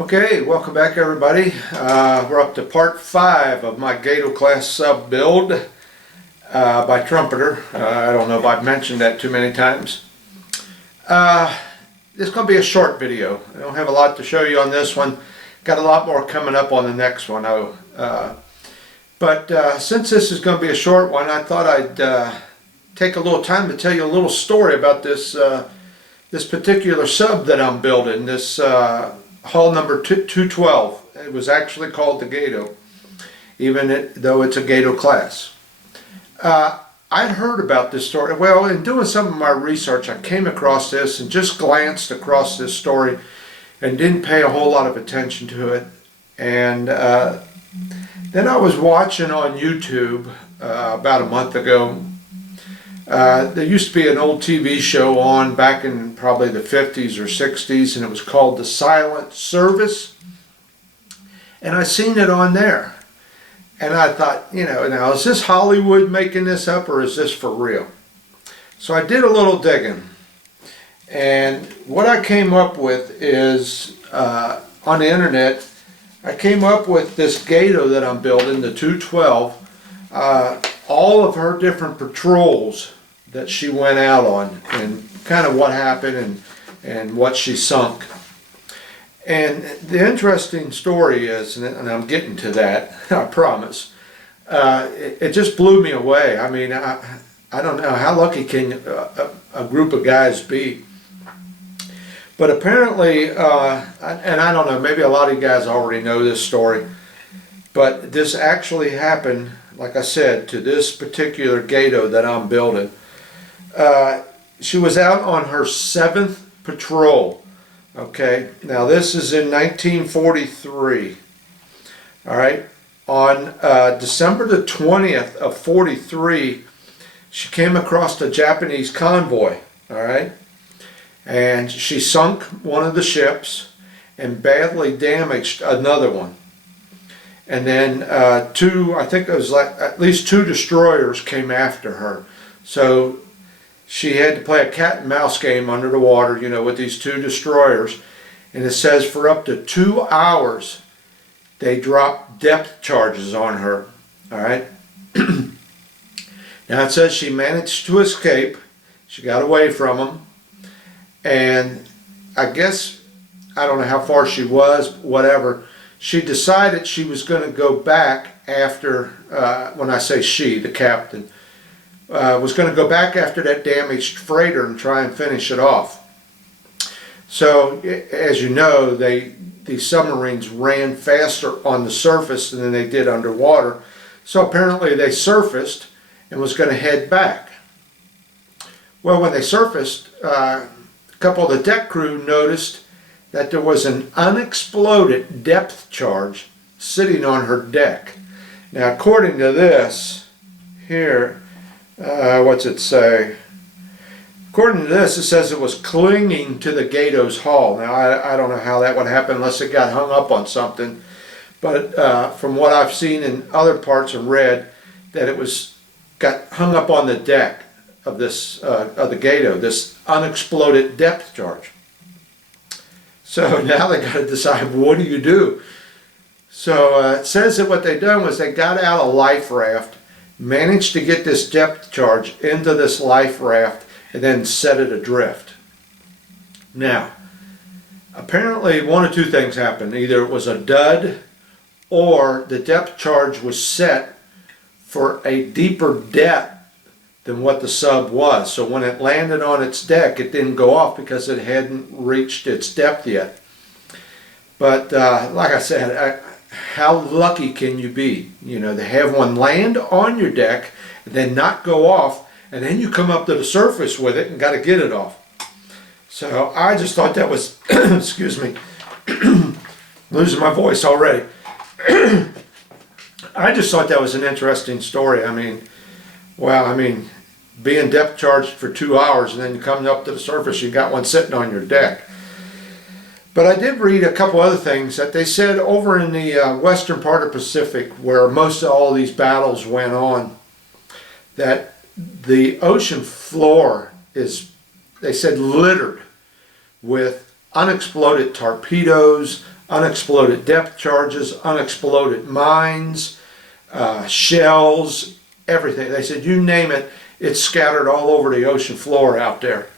Okay, welcome back everybody. We're up to part 5 of my Gato class sub build by Trumpeter. I don't know if I've mentioned that too many times. This is going to be a short video. I don't have a lot to show you on this one. Got a lot more coming up on the next one. But since this is going to be a short one, I thought I'd take a little time to tell you a little story about this this particular sub that I'm building. This hull number 212. It was actually called the Gato, even though it's a Gato class. I'd heard about this story. Well, in doing some of my research, I came across this and just glanced across this story and didn't pay a whole lot of attention to it. And then I was watching on YouTube about a month ago. There used to be an old TV show on back in probably the 50s or 60s, and it was called The Silent Service. And I seen it on there. And I thought, you know, now is this Hollywood making this up or is this for real? So I did a little digging. And what I came up with is, on the internet, I came up with this Gato that I'm building, the 212, all of her different patrols that she went out on and kind of what happened and what she sunk. And the interesting story is, and I'm getting to that, I promise, it just blew me away. I mean, I don't know, how lucky can a group of guys be? But apparently, and I don't know, maybe a lot of you guys already know this story, but this actually happened, like I said, to this particular Gato that I'm building. She was out on her 7th patrol. Okay, now this is in 1943. All right, on December the 20th of 43, she came across a Japanese convoy. All right, and she sunk one of the ships and badly damaged another one. And then I think it was like at least 2 destroyers came after her. So she had to play a cat and mouse game under the water, you know, with these 2 destroyers. And it says for up to 2 hours, they dropped depth charges on her. All right. Now it says she managed to escape. She got away from them. And I guess, I don't know how far she was, whatever. She decided she was going to go back after, when I say she, the captain, was going to go back after that damaged freighter and try and finish it off. So, as you know, these submarines ran faster on the surface than they did underwater. So apparently they surfaced and was going to head back. Well, when they surfaced, a couple of the deck crew noticed that there was an unexploded depth charge sitting on her deck. Now, according to this here, what's it say? According to this, it says it was clinging to the Gato's hull. Now, I don't know how that would happen unless it got hung up on something. But from what I've seen in other parts and read, that it got hung up on the deck of this of the Gato, this unexploded depth charge. So now they got to decide, what do you do? So it says that what they done was they got out a life raft, managed to get this depth charge into this life raft, and then set it adrift. Now, apparently one of 2 things happened. Either it was a dud or the depth charge was set for a deeper depth than what the sub was. So when it landed on its deck, it didn't go off because it hadn't reached its depth yet. But like I said, how lucky can you be? You know, to have one land on your deck and then not go off, and then you come up to the surface with it and got to get it off. So I just thought that was, excuse me, losing my voice already. I just thought that was an interesting story. I mean, well, I mean, being depth charged for 2 hours and then you come up to the surface, you got one sitting on your deck. But I did read a couple other things that they said over in the western part of Pacific, where most of all these battles went on, that the ocean floor is, they said, littered with unexploded torpedoes, unexploded depth charges, unexploded mines, shells, everything. They said, you name it, it's scattered all over the ocean floor out there.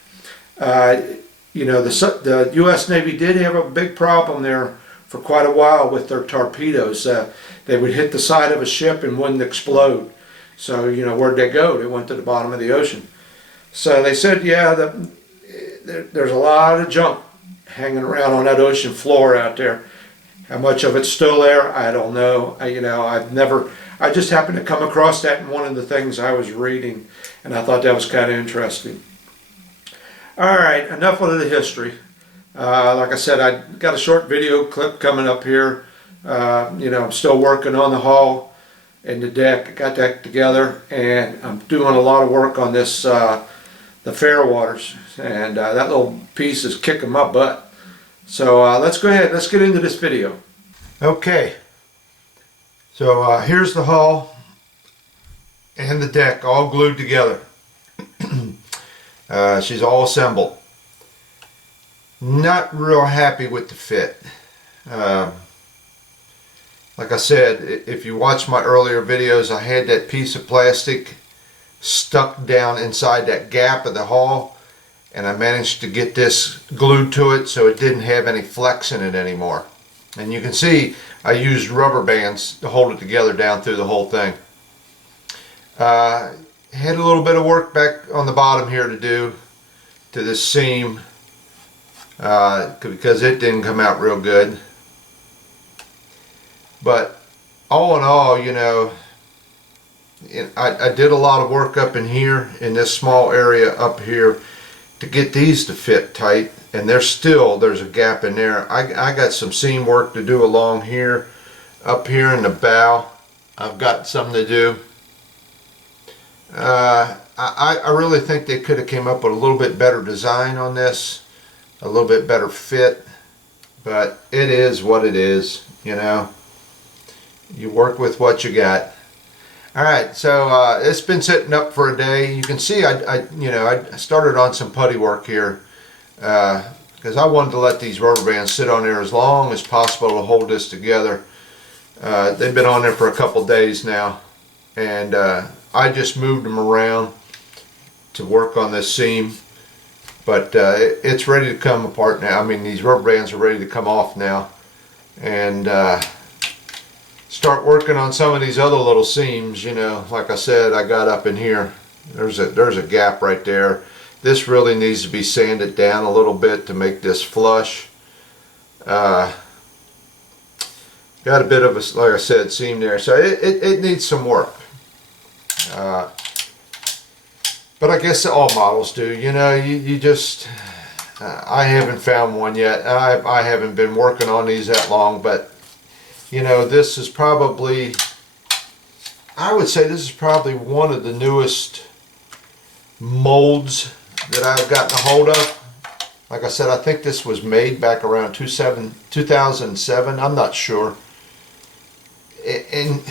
You know, the U.S. Navy did have a big problem there for quite a while with their torpedoes. They would hit the side of a ship and wouldn't explode. So, you know, where'd they go? They went to the bottom of the ocean. So they said, yeah, there's a lot of junk hanging around on that ocean floor out there. How much of it's still there, I don't know. I just happened to come across that in one of the things I was reading, and I thought that was kind of interesting. All right, enough of the history. Like I said, I got a short video clip coming up here. You know, I'm still working on the hull and the deck. I got that together, and I'm doing a lot of work on this, the fairwaters, and that little piece is kicking my butt. So let's go ahead, let's get into this video. Okay, so here's the hull and the deck all glued together. She's all assembled. Not real happy with the fit. Like I said, if you watch my earlier videos, I had that piece of plastic stuck down inside that gap of the hull, and I managed to get this glued to it so it didn't have any flex in it anymore. And you can see I used rubber bands to hold it together down through the whole thing. Had a little bit of work back on the bottom here to do to this seam because it didn't come out real good. But all in all, you know, I did a lot of work up in here in this small area up here to get these to fit tight, and there's a gap in there. I got some seam work to do along here, up here in the bow. I've got something to do. I really think they could have came up with a little bit better design on this, a little bit better fit, but it is what it is, you know. You work with what you got. Alright, so it's been sitting up for a day. You can see I started on some putty work here because I wanted to let these rubber bands sit on there as long as possible to hold this together. They've been on there for a couple days now, and I just moved them around to work on this seam, but it's ready to come apart now. I mean, these rubber bands are ready to come off now, and start working on some of these other little seams. You know, like I said, I got up in here, there's a gap right there. This really needs to be sanded down a little bit to make this flush. Got a bit of a, like I said, seam there, so it needs some work. But I guess all models do, you know. You just I haven't found one yet. I haven't been working on these that long, but you know, this is probably, I would say this is probably one of the newest molds that I've gotten a hold of. Like I said, I think this was made back around 2007. I'm not sure. And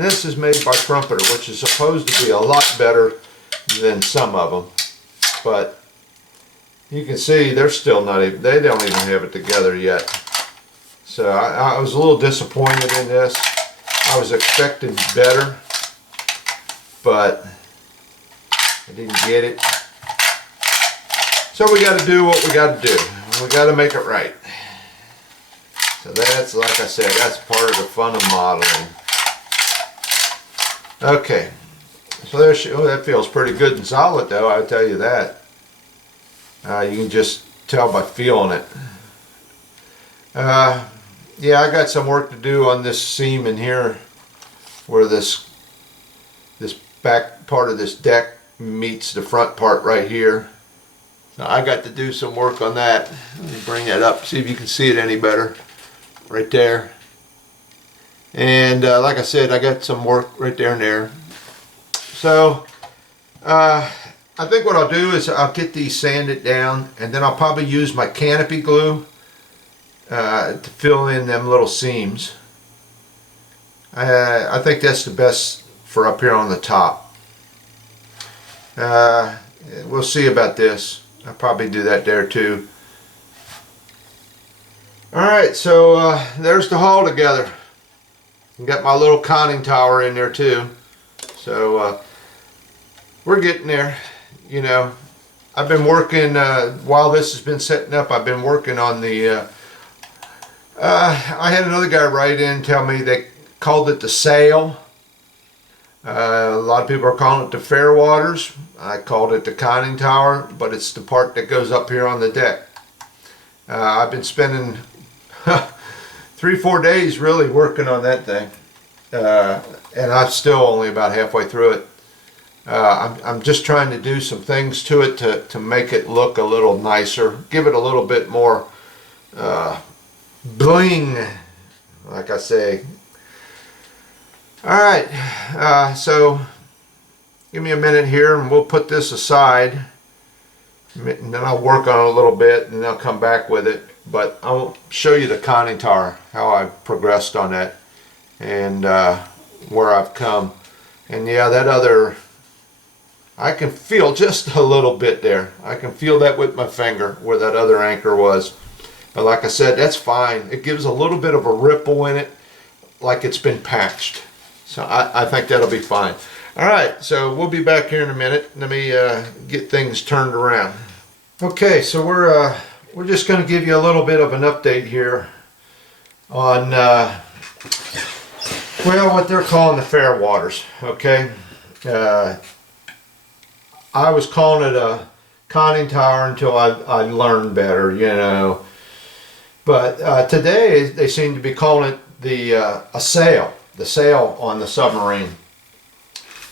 this is made by Trumpeter, which is supposed to be a lot better than some of them. But you can see they're still not even, they don't even have it together yet. So I was a little disappointed in this. I was expecting better, but I didn't get it. So we got to do what we got to do. We got to make it right. So that's, like I said, that's part of the fun of modeling. Okay, so there she, oh, that feels pretty good and solid though, I'll tell you that. You can just tell by feeling it. Yeah, I got some work to do on this seam in here where this back part of this deck meets the front part right here. So I got to do some work on that. Let me bring that up, see if you can see it any better. Right there. And like I said, I got some work right there and there. So I think what I'll do is I'll get these sanded down, and then I'll probably use my canopy glue to fill in them little seams. I think that's the best for up here on the top. We'll see about this. I'll probably do that there too. Alright, so there's the hull together. Got my little conning tower in there too. So we're getting there. You know, I've been working, while this has been setting up, I've been working on the, I had another guy write in and tell me they called it the sail. A lot of people are calling it the fairwaters. I called it the conning tower, but it's the part that goes up here on the deck. I've been spending 3-4 days really working on that thing, and I'm still only about halfway through it. I'm just trying to do some things to it to make it look a little nicer, give it a little bit more bling, like I say. Alright, so give me a minute here and we'll put this aside, and then I'll work on it a little bit and then I'll come back with it. But I'll show you the conning tower, how I've progressed on that, and where I've come. And yeah, that other, I can feel just a little bit there. I can feel that with my finger where that other anchor was. But like I said, that's fine. It gives a little bit of a ripple in it, like it's been patched. So I think that'll be fine. Alright, so we'll be back here in a minute. Let me get things turned around. Okay, so we're just going to give you a little bit of an update here on, well, what they're calling the fairwaters, okay? I was calling it a conning tower until I learned better, you know. But today they seem to be calling it the sail on the submarine.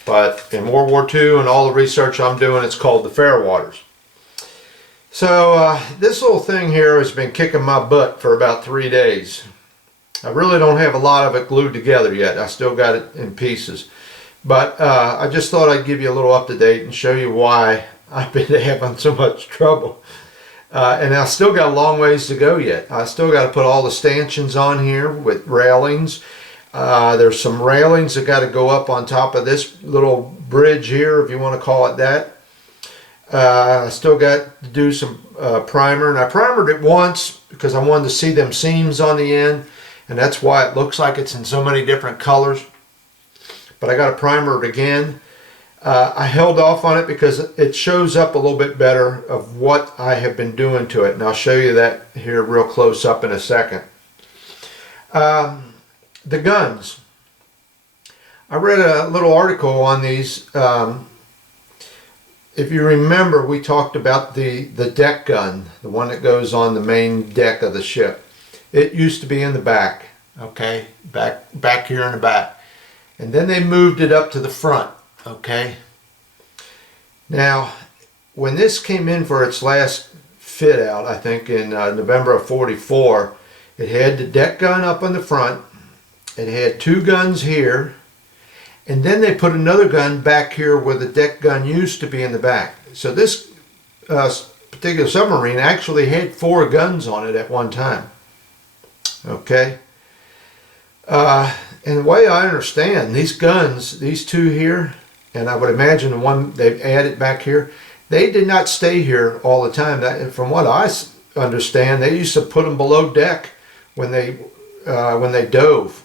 But in World War II and all the research I'm doing, it's called the fairwaters. So this little thing here has been kicking my butt for about 3 days. I really don't have a lot of it glued together yet. I still got it in pieces. But I just thought I'd give you a little up-to-date and show you why I've been having so much trouble. And I still got a long ways to go yet. I still got to put all the stanchions on here with railings. There's some railings that got to go up on top of this little bridge here, if you want to call it that. I still got to do some primer, and I primered it once because I wanted to see them seams on the end, and that's why it looks like it's in so many different colors. But I got to primer it again. I held off on it because it shows up a little bit better of what I have been doing to it, and I'll show you that here real close up in a second. The guns. I read a little article on these. If you remember, we talked about the deck gun, the one that goes on the main deck of the ship. It used to be in the back, okay, back here in the back. And then they moved it up to the front, okay. Now, when this came in for its last fit out, I think in November of '44, it had the deck gun up on the front. It had 2 guns here, and then they put another gun back here where the deck gun used to be in the back. So this particular submarine actually had 4 guns on it at one time. Okay. And the way I understand, these guns, these 2 here, and I would imagine the one they've added back here, they did not stay here all the time. From what I understand, they used to put them below deck when they dove.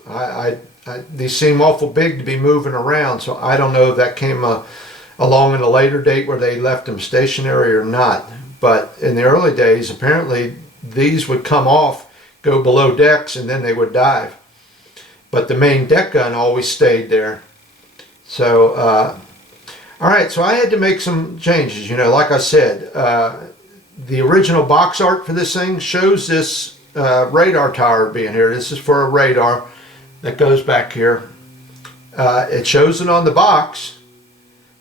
These seem awful big to be moving around, so I don't know if that came along in a later date where they left them stationary or not. But in the early days, apparently these would come off, go below decks, and then they would dive. But the main deck gun always stayed there. So, all right, so I had to make some changes. You know, like I said, the original box art for this thing shows this radar tower being here. This is for a radar that goes back here. It shows it on the box,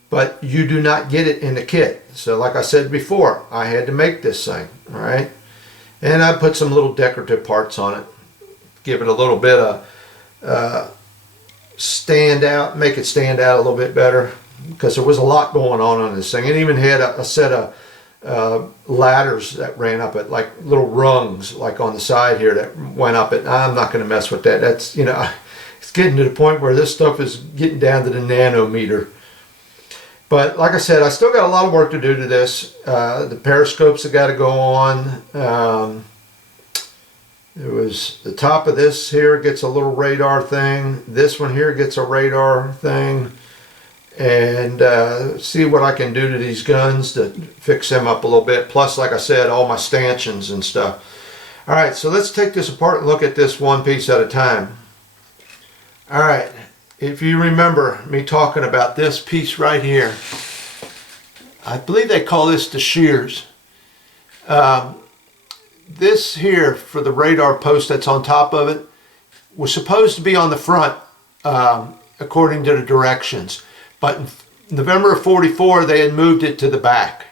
but you do not get it in the kit. So like I said before, I had to make this thing, all right? And I put some little decorative parts on it, give it a little bit of stand out, make it stand out a little bit better, because there was a lot going on this thing. It even had a set of ladders that ran up it, like little rungs, like on the side here that went up it. I'm not going to mess with that. That's, you know, it's getting to the point where this stuff is getting down to the nanometer. But like I said, I still got a lot of work to do to this. The periscopes have got to go on. It was the top of this here gets a little radar thing. This one here gets a radar thing. And see what I can do to these guns to fix them up a little bit. Plus, like I said, all my stanchions and stuff. All right, so let's take this apart and look at this one piece at a time. All right, if you remember me talking about this piece right here, I believe they call this the shears. This here for the radar post that's on top of it was supposed to be on the front according to the directions. But in November of '44, they had moved it to the back.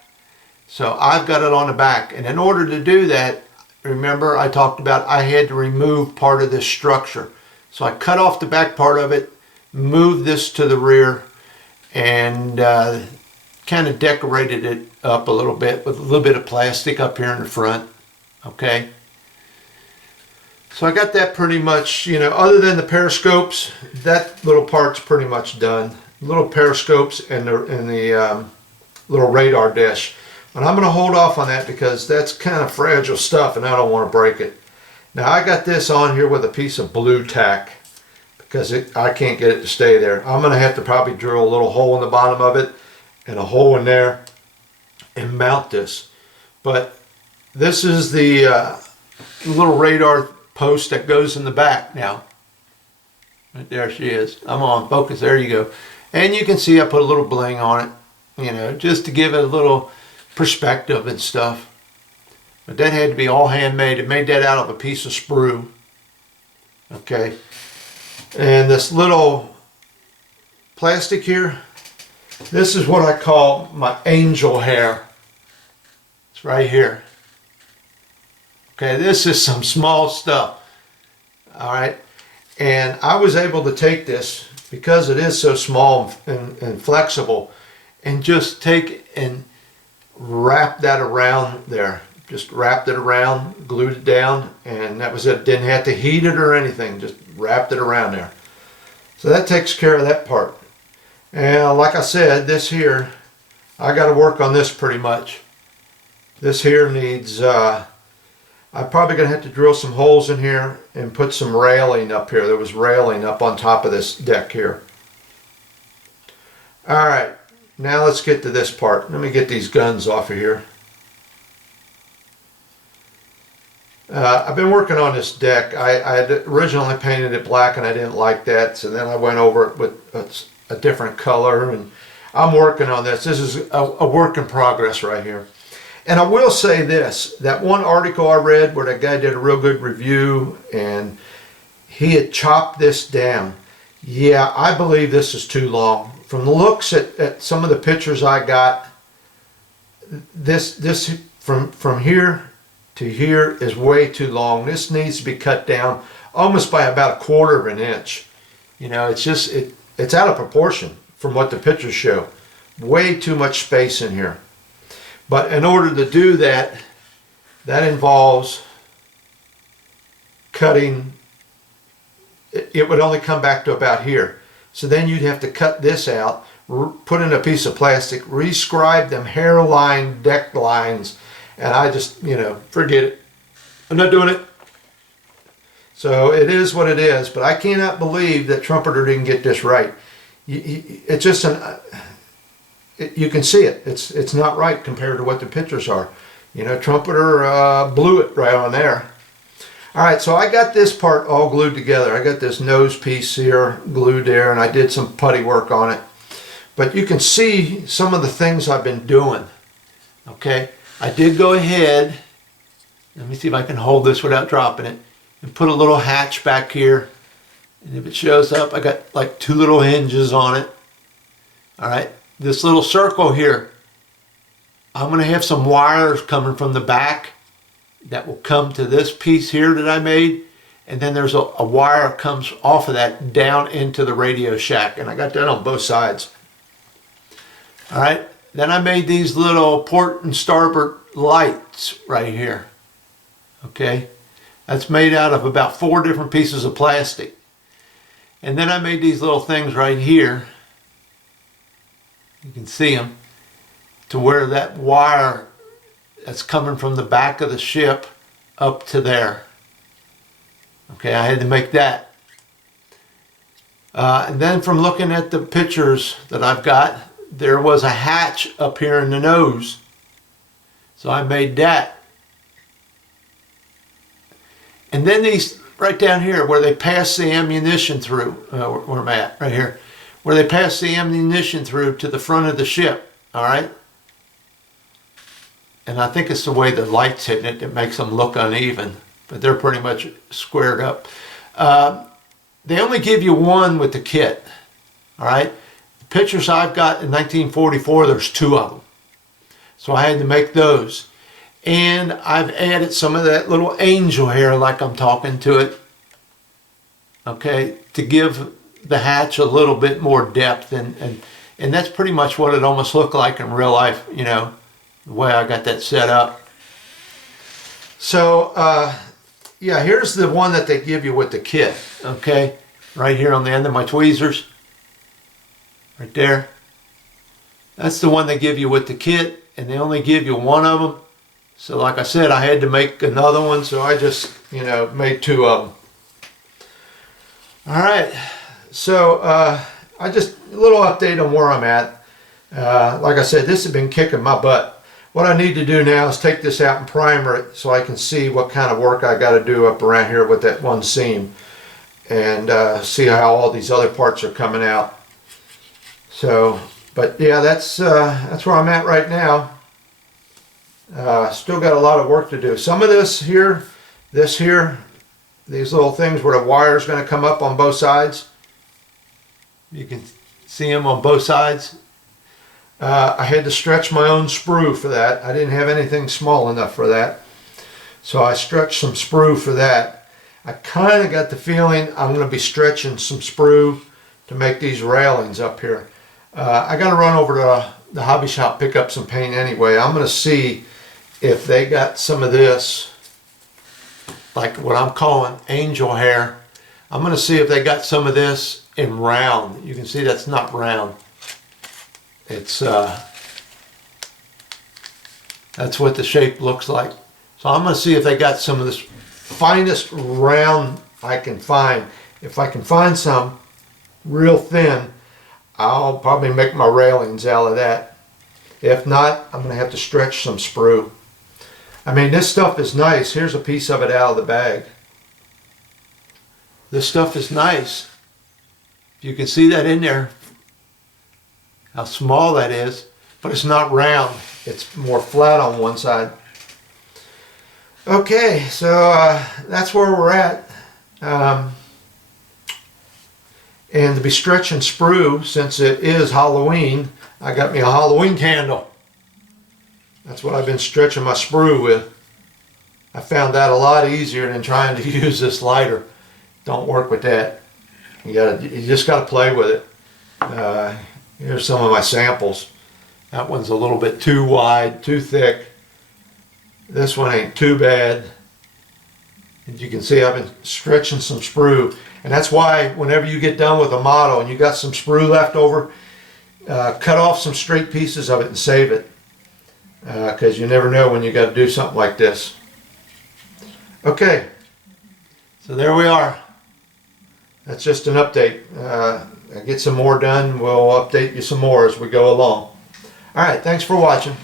So I've got it on the back. And in order to do that, remember I talked about I had to remove part of this structure. So I cut off the back part of it, moved this to the rear, and kind of decorated it up a little bit with a little bit of plastic up here in the front. Okay. So I got that pretty much, you know, other than the periscopes, that little part's pretty much done. Little periscopes and the little radar dish. But I'm going to hold off on that because that's kind of fragile stuff and I don't want to break it. Now I got this on here with a piece of blue tack because I can't get it to stay there. I'm going to have to probably drill a little hole in the bottom of it and a hole in there and mount this. But this is the little radar post that goes in the back now. Right there she is. I'm on focus. There you go. And you can see I put a little bling on it, you know, just to give it a little perspective and stuff. But that had to be all handmade. It made that out of a piece of sprue. Okay. And this little plastic here, this is what I call my angel hair. It's right here. Okay, this is some small stuff. All right. And I was able to take this, because it is so small and flexible, and just take and wrap that around there. Just wrapped it around, glued it down, and that was it. Didn't have to heat it or anything, just wrapped it around there. So that takes care of that part. And like I said, this here, I got to work on this pretty much. This here needs, I'm probably going to have to drill some holes in here and put some railing up here. There was railing up on top of this deck here. Alright, now let's get to this part. Let me get these guns off of here. I've been working on this deck. I had originally painted it black and I didn't like that, so then I went over it with a different color, and I'm working on this. This is a work in progress right here. And I will say this, that one article I read where that guy did a real good review and he had chopped this down. Yeah, I believe this is too long. From the looks at some of the pictures I got, this from here to here is way too long. This needs to be cut down almost by about 1/4 of an inch. You know, it's just, it's out of proportion from what the pictures show. Way too much space in here. But in order to do that, that involves cutting, it would only come back to about here. So then you'd have to cut this out, put in a piece of plastic, rescribe them hairline, deck lines, and I just, you know, forget it. I'm not doing it. So it is what it is, but I cannot believe that Trumpeter didn't get this right. It's just you can see it. It's not right compared to what the pictures are. You know, Trumpeter blew it right on there. All right, so I got this part all glued together. I got this nose piece here glued there, and I did some putty work on it. But you can see some of the things I've been doing. Okay, I did go ahead. Let me see if I can hold this without dropping it, and put a little hatch back here. And if it shows up, I got like 2 little hinges on it. All right. This little circle here, I'm going to have some wires coming from the back that will come to this piece here that I made, and then there's a wire comes off of that down into the radio shack, and I got that on both sides. All right, then I made these little port and starboard lights right here. Okay, that's made out of about 4 different pieces of plastic, and then I made these little things right here. You can see them, to where that wire that's coming from the back of the ship up to there. Okay, I had to make that. And then from looking at the pictures that I've got, there was a hatch up here in the nose. So I made that. And then these, right down here where they pass the ammunition through, where I'm at, right here, where they pass the ammunition through to the front of the ship, all right? And I think it's the way the light's hitting it that makes them look uneven, but they're pretty much squared up. They only give you one with the kit, all right? The pictures I've got in 1944, there's 2 of them. So I had to make those. And I've added some of that little angel hair like I'm talking to it, okay, to give the hatch a little bit more depth. And that's pretty much what it almost looked like in real life, you know, the way I got that set up. So, yeah, here's the one that they give you with the kit, okay? Right here on the end of my tweezers. Right there. That's the one they give you with the kit, and they only give you one of them. So like I said, I had to make another one, so I just, you know, made 2 of them. All right, so I just, a little update on where I'm at. Like I said, this has been kicking my butt. What I need to do now is take this out and primer it so I can see what kind of work I got to do up around here with that one seam, and see how all these other parts are coming out. So, but yeah, that's where I'm at right now. Still got a lot of work to do. Some of this here, these little things where the wire's going to come up on both sides. You can see them on both sides. I had to stretch my own sprue for that. I didn't have anything small enough for that. So I stretched some sprue for that. I kind of got the feeling I'm going to be stretching some sprue to make these railings up here. I got to run over to the hobby shop, pick up some paint anyway. I'm going to see if they got some of this, like what I'm calling angel hair. I'm going to see if they got some of this in round. You can see that's not round. It's that's what the shape looks like. So I'm going to see if they got some of this finest round I can find. If I can find some real thin, I'll probably make my railings out of that. If not, I'm going to have to stretch some sprue. I mean, this stuff is nice. Here's a piece of it out of the bag. This stuff is nice. You can see that in there, how small that is, but it's not round. It's more flat on one side. Okay, so that's where we're at. And to be stretching sprue, since it is Halloween, I got me a Halloween candle. That's what I've been stretching my sprue with. I found that a lot easier than trying to use this lighter. Don't work with that. You just gotta play with it. Here's some of my samples. That one's a little bit too wide, too thick. This one ain't too bad. As you can see, I've been stretching some sprue. And that's why whenever you get done with a model and you got some sprue left over, cut off some straight pieces of it and save it. Because you never know when you got to do something like this. Okay, so there we are. That's just an update. I get some more done. We'll update you some more as we go along. All right, thanks for watching.